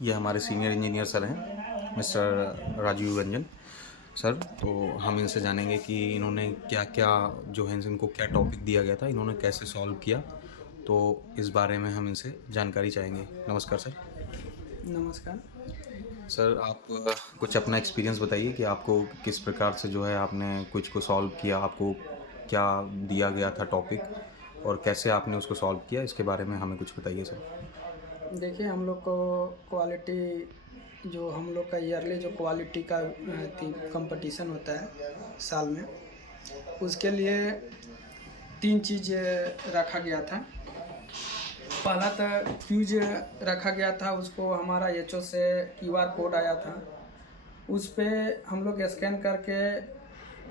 ये हमारे senior engineer sir हैं, मिस्टर राजीव रंजन सर। तो हम इनसे जानेंगे कि इन्होंने क्या-क्या जो है इनको क्या टॉपिक दिया गया था, इन्होंने कैसे सॉल्व किया। तो इस बारे में हम इनसे जानकारी चाहेंगे। नमस्कार सर। नमस्कार। सर आप कुछ अपना एक्सपीरियंस बताइए कि आपको किस प्रकार से जो है आपने कुछ को सॉल्व किया, आपको क्या दिया गया था टॉपिक और कैसे आपने उसको सॉल्व किया, इसके बारे में हमें कुछ बताइए सर। देखिए हम लोग को क्वालिटी जो हम लोग का ईयरली जो क्वालिटी का कंपटीशन होता है साल में, उसके लिए 3 चीज़ रखा गया था। पहला तो क्विज़ रखा गया था, उसको हमारा एचओ से क्यूआर कोड आया था। उस पे हम लोग स्कैन करके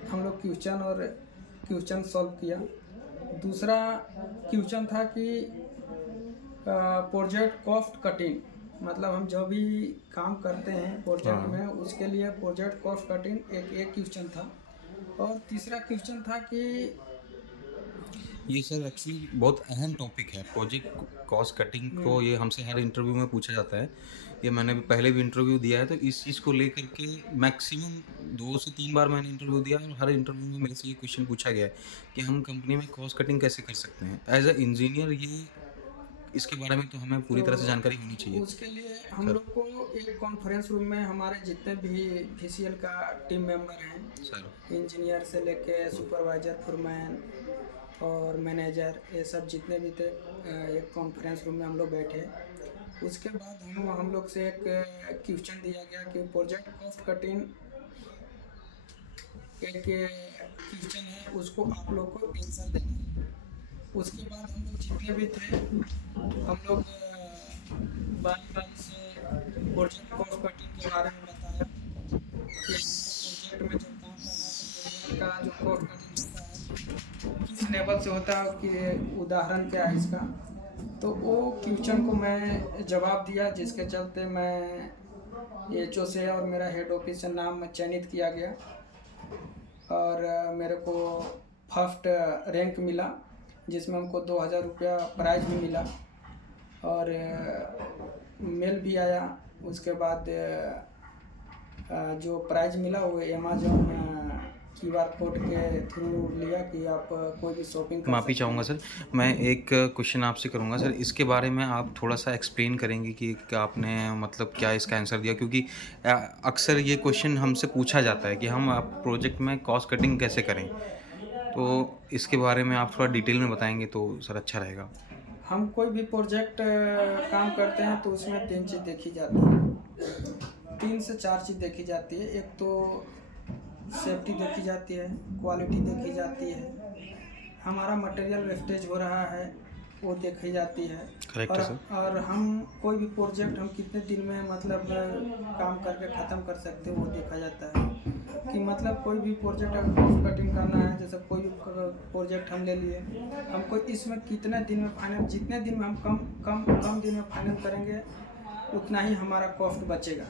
हम लोग क्वेश्चन सॉल्व किया। दूसरा क्वेश्चन था कि प्रोजेक्ट कॉस्ट कटिंग, मतलब हम जो भी काम करते हैं प्रोजेक्ट हाँ। में उसके लिए प्रोजेक्ट कॉस्ट कटिंग एक क्वेश्चन था। और तीसरा क्वेश्चन था कि ये सर एक्चुअली बहुत अहम टॉपिक है प्रोजेक्ट कॉस्ट कटिंग को। ये हमसे हर इंटरव्यू में पूछा जाता है। ये मैंने भी पहले भी इंटरव्यू दिया है, तो इस चीज़ को लेकर के मैक्सिमम 2 से 3 बार मैंने इंटरव्यू दिया है और हर इंटरव्यू में मेरे से ये क्वेश्चन पूछा गया है कि हम कंपनी में कॉस्ट कटिंग कैसे कर सकते हैं एज अ इंजीनियर। ये इसके बारे में तो हमें पूरी तरह से तो जानकारी होनी चाहिए उसके लिए हम सर। लोग को एक कॉन्फ्रेंस रूम में हमारे जितने भी वीसीएल का टीम मेंबर हैं, सर। इंजीनियर से लेके सुपरवाइजर, फोरमैन और मैनेजर, ये सब जितने भी थे, एक कॉन्फ्रेंस रूम में हम लोग बैठे। उसके बाद हम लोग से एक क्वेश्चन दिया गया कि प्रोजेक्ट कॉस्ट कटिंग एक क्वेश्चन है, उसको आप लोग को आंसर देना है। उसके बाद हम लोग जितने भी थे हम लोग बारी बारी से प्रोजेक्ट कॉस्ट कटिंग के बारे में बताया कि प्रोजेक्ट में जब काम करना है तो प्रोजेक्ट का जो कॉस्ट कटिंग होता है किस लेवल से होता है, कि उदाहरण क्या है इसका। तो वो क्वेश्चन को मैं जवाब दिया, जिसके चलते मैं एचओ से और मेरा हेड ऑफिस से नाम चयनित किया गया और मेरे को फर्स्ट रैंक मिला, जिसमें हमको 2000 रुपया प्राइज भी मिला और मेल भी आया। उसके बाद जो प्राइज मिला वो अमेज़न क्यूआर कोड के थ्रू लिया कि आप कोई भी शॉपिंग कर माफ़ी सकते चाहूँगा हैं। सर। मैं एक क्वेश्चन आपसे करूँगा सर, इसके बारे में आप थोड़ा-सा एक्सप्लेन करेंगे कि आपने मतलब क्या इसका आंसर दिया? क्योंकि अ, अक्सर ये क्वेश्चन हमसे पूछा जाता है कि हम आप प्रोजेक्ट में कॉस्ट कटिंग कैसे करें? तो इसके बारे में आप थोड़ा डिटेल में बताएँगे तो सर अच्छा रहेगा। हम कोई भी प्रोजेक्ट काम करते हैं तो उसमें 3 चीज़ देखी जाती है, 3 से 4 चीज़ देखी जाती है। एक तो सेफ्टी देखी जाती है, क्वालिटी देखी जाती है, हमारा मटेरियल वेस्टेज हो रहा है वो देखी जाती है। करेक्ट और है सर। और हम कोई भी प्रोजेक्ट हम कितने दिन में मतलब काम करके ख़त्म कर सकते हैं वो देखा जाता है। कि मतलब कोई भी प्रोजेक्ट अगर कॉस्ट कटिंग करना है, जैसे कोई भी प्रोजेक्ट हम ले लिए, हमको इसमें कितने दिन में फाइनल, जितने दिन में हम कम दिन में फाइनल करेंगे उतना ही हमारा कॉस्ट बचेगा।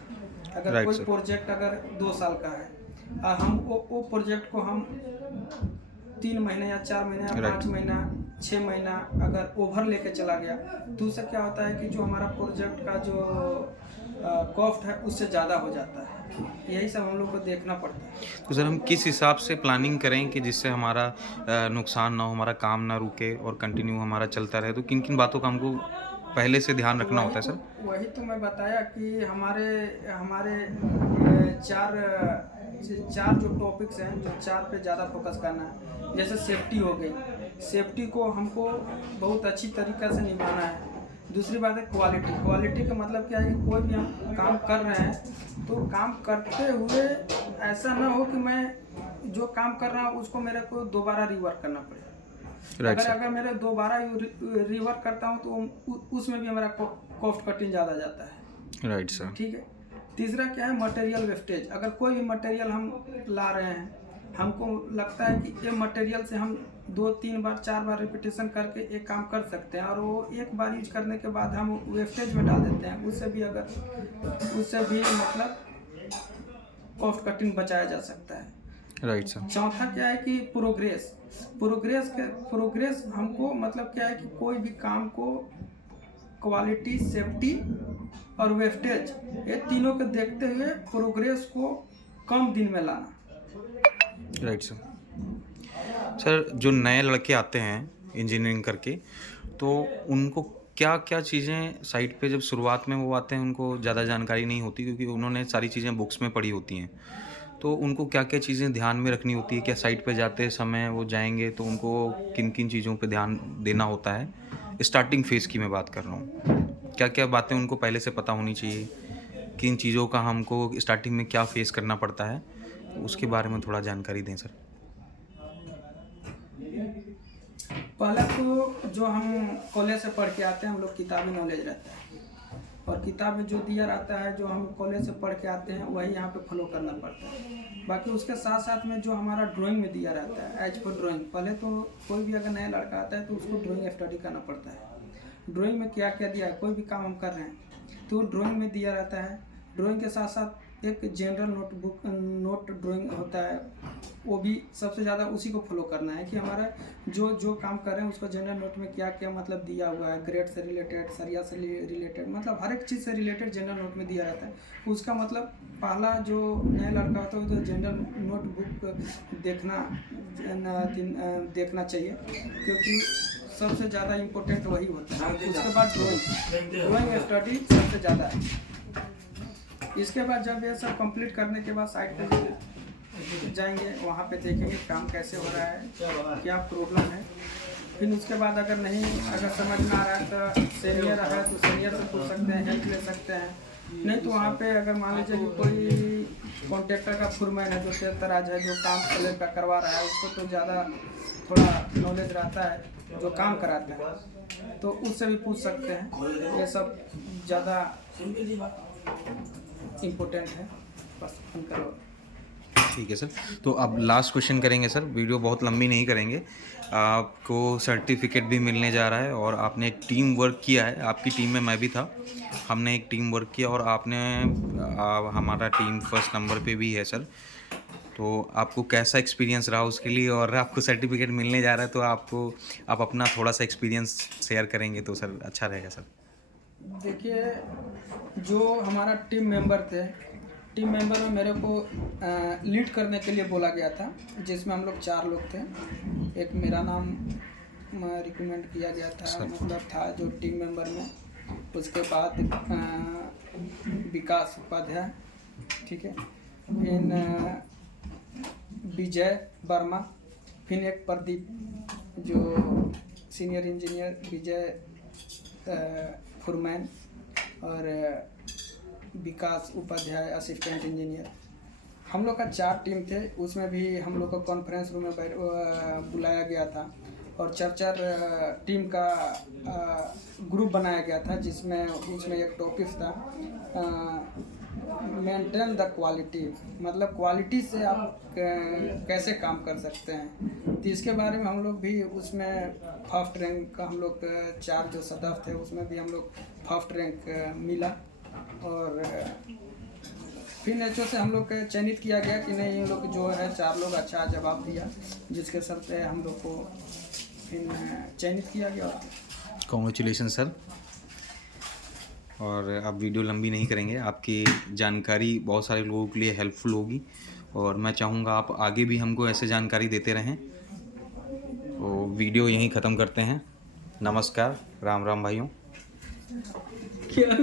अगर राइट कोई सर। प्रोजेक्ट अगर 2 साल का है और हम वो प्रोजेक्ट को हम 3 महीने या 4 महीने या राइट। 5 महीना 6 महीना अगर ओवर लेके चला गया तो उससे क्या होता है कि जो हमारा प्रोजेक्ट का जो कॉस्ट है उससे ज़्यादा हो जाता है। यही सब हम लोग को देखना पड़ता है। तो सर हम किस हिसाब से प्लानिंग करें कि जिससे हमारा नुकसान ना हो, हमारा काम ना रुके और कंटिन्यू हमारा चलता रहे? तो किन-किन बातों का हमको पहले से ध्यान तो रखना होता है सर? वही तो मैं बताया कि हमारे हमारे 4 जो टॉपिक्स हैं, जो 4 पे ज़्यादा फोकस करना है। जैसे सेफ्टी हो गई, सेफ्टी को हमको बहुत अच्छी तरीक़ा से निभाना है। दूसरी बात है क्वालिटी। क्वालिटी का मतलब क्या है कि कोई भी हम काम कर रहे हैं तो काम करते हुए ऐसा ना हो कि मैं जो काम कर रहा हूँ उसको मेरे को दोबारा रिवर्क करना पड़े। राइट अगर सर। अगर मेरे दोबारा रिवर्क करता हूँ तो उसमें भी हमारा कॉस्ट कटिंग ज़्यादा जाता है। Right sir. ठीक है। तीसरा क्या है, मटेरियल वेस्टेज। अगर कोई भी मटेरियल हम ला रहे हैं, हमको लगता है कि ये मटेरियल से हम 2-3 बार 4 बार रिपीटेशन करके एक काम कर सकते हैं और वो एक बार यूज करने के बाद हम वेस्टेज में डाल देते हैं, उससे भी मतलब कॉस्ट कटिंग बचाया जा सकता है। Right sir. चौथा क्या है कि प्रोग्रेस हमको मतलब क्या है कि कोई भी काम को क्वालिटी, सेफ्टी और वेस्टेज, ये तीनों को देखते हुए प्रोग्रेस को कम दिन में लाना। Right sir. सर जो नए लड़के आते हैं इंजीनियरिंग करके, तो उनको क्या क्या चीज़ें साइट पे जब शुरुआत में वो आते हैं उनको ज़्यादा जानकारी नहीं होती, क्योंकि उन्होंने सारी चीज़ें बुक्स में पढ़ी होती हैं। तो उनको क्या क्या चीज़ें ध्यान में रखनी होती है? क्या साइट पे जाते समय वो जाएंगे तो उनको किन किन चीज़ों पे ध्यान देना होता है? स्टार्टिंग फेज़ की मैं बात कर रहा हूँ। क्या क्या बातें उनको पहले से पता होनी चाहिए? किन चीज़ों का हमको स्टार्टिंग में क्या फेस करना पड़ता है? उसके बारे में थोड़ा जानकारी दें सर। पहले तो जो हम कॉलेज से पढ़ के आते हैं, हम लोग किताबी नॉलेज रहता है, और किताब में जो दिया रहता है, जो हम कॉलेज से पढ़ के आते हैं, वही यहाँ पे फॉलो करना पड़ता है। बाकी उसके साथ साथ में जो हमारा ड्राइंग में दिया रहता है, एज पर ड्राइंग, पहले तो कोई भी अगर नया लड़का आता है तो उसको ड्राइंग स्टडी करना पड़ता है। ड्राइंग में क्या क्या दिया है, कोई भी काम हम कर रहे हैं तो ड्राइंग में दिया रहता है। ड्राइंग के साथ साथ एक जनरल नोट ड्राइंग होता है, वो भी सबसे ज़्यादा उसी को फॉलो करना है कि हमारा जो जो काम कर रहे हैं उसको जनरल नोट में क्या क्या मतलब दिया हुआ है, ग्रेड से रिलेटेड, सरिया से रिलेटेड, मतलब हर एक चीज़ से रिलेटेड जनरल नोट में दिया रहता है। उसका मतलब पहला जो नया लड़का होता है तो जनरल नोट बुक देखना चाहिए, क्योंकि सबसे ज़्यादा इम्पोर्टेंट वही होता है। उसके बाद ड्राइंग स्टडी सबसे ज़्यादा है। इसके बाद जब ये सब कंप्लीट करने के बाद साइट पे जाएंगे, वहाँ पे देखेंगे काम कैसे हो रहा है, क्या प्रॉब्लम है। फिर उसके बाद अगर समझ में आ रहा है तो सीनियर है तो सीनियर से पूछ सकते हैं, हेल्प ले सकते हैं। नहीं तो वहाँ पे अगर मान लीजिए कि कोई कॉन्ट्रैक्टर का फुरमैन है, जो तेज है, जो काम कॉलेज का करवा रहा है, उसको तो ज़्यादा थोड़ा नॉलेज रहता है, जो काम कराता है, तो उससे भी पूछ सकते हैं। ये सब ज़्यादा इम्पोर्टेंट है। बस करो। ठीक है सर। तो अब लास्ट क्वेश्चन करेंगे सर, वीडियो बहुत लंबी नहीं करेंगे। आपको सर्टिफिकेट भी मिलने जा रहा है और आपने एक टीम वर्क किया है, आपकी टीम में मैं भी था, हमने एक टीम वर्क किया और आपने हमारा टीम फर्स्ट नंबर पे भी है सर। तो आपको कैसा एक्सपीरियंस रहा उसके लिए, और आपको सर्टिफिकेट मिलने जा रहा है तो आप अपना थोड़ा सा एक्सपीरियंस शेयर करेंगे तो सर अच्छा रहेगा सर। देखिए, जो हमारा टीम मेंबर थे, टीम मेंबर में मेरे को लीड करने के लिए बोला गया था, जिसमें हम लोग 4 लोग थे। एक मेरा नाम रिकमेंड किया गया था, मतलब था जो टीम मेंबर में। उसके बाद विकास उपाध्याय, ठीक है, फिर विजय वर्मा, फिर एक प्रदीप जो सीनियर इंजीनियर, विजय फुरमैन, और विकास उपाध्याय असिस्टेंट इंजीनियर। हम लोग का 4 टीम थे। उसमें भी हम लोग को कॉन्फ्रेंस रूम में बुलाया गया था और 4 टीम का ग्रुप बनाया गया था, जिसमें उसमें एक टॉपिक था मेंटेन द क्वालिटी, मतलब क्वालिटी से आप कैसे काम कर सकते हैं। तो इसके बारे में हम लोग भी उसमें फर्स्ट रैंक का, हम लोग 4 जो सदस्य थे उसमें भी हम लोग फर्स्ट रैंक मिला। और फिर नेचो से हम लोग चयनित किया गया कि नहीं, इन लोग जो है 4 लोग अच्छा जवाब दिया, जिसके सर पे हम लोग को फिर चयनित किया गया। Congratulation sir. और अब वीडियो लंबी नहीं करेंगे, आपकी जानकारी बहुत सारे लोगों के लिए हेल्पफुल होगी और मैं चाहूँगा आप आगे भी हमको ऐसे जानकारी देते रहें। तो वीडियो यहीं ख़त्म करते हैं। नमस्कार, राम राम भाइयों। क्या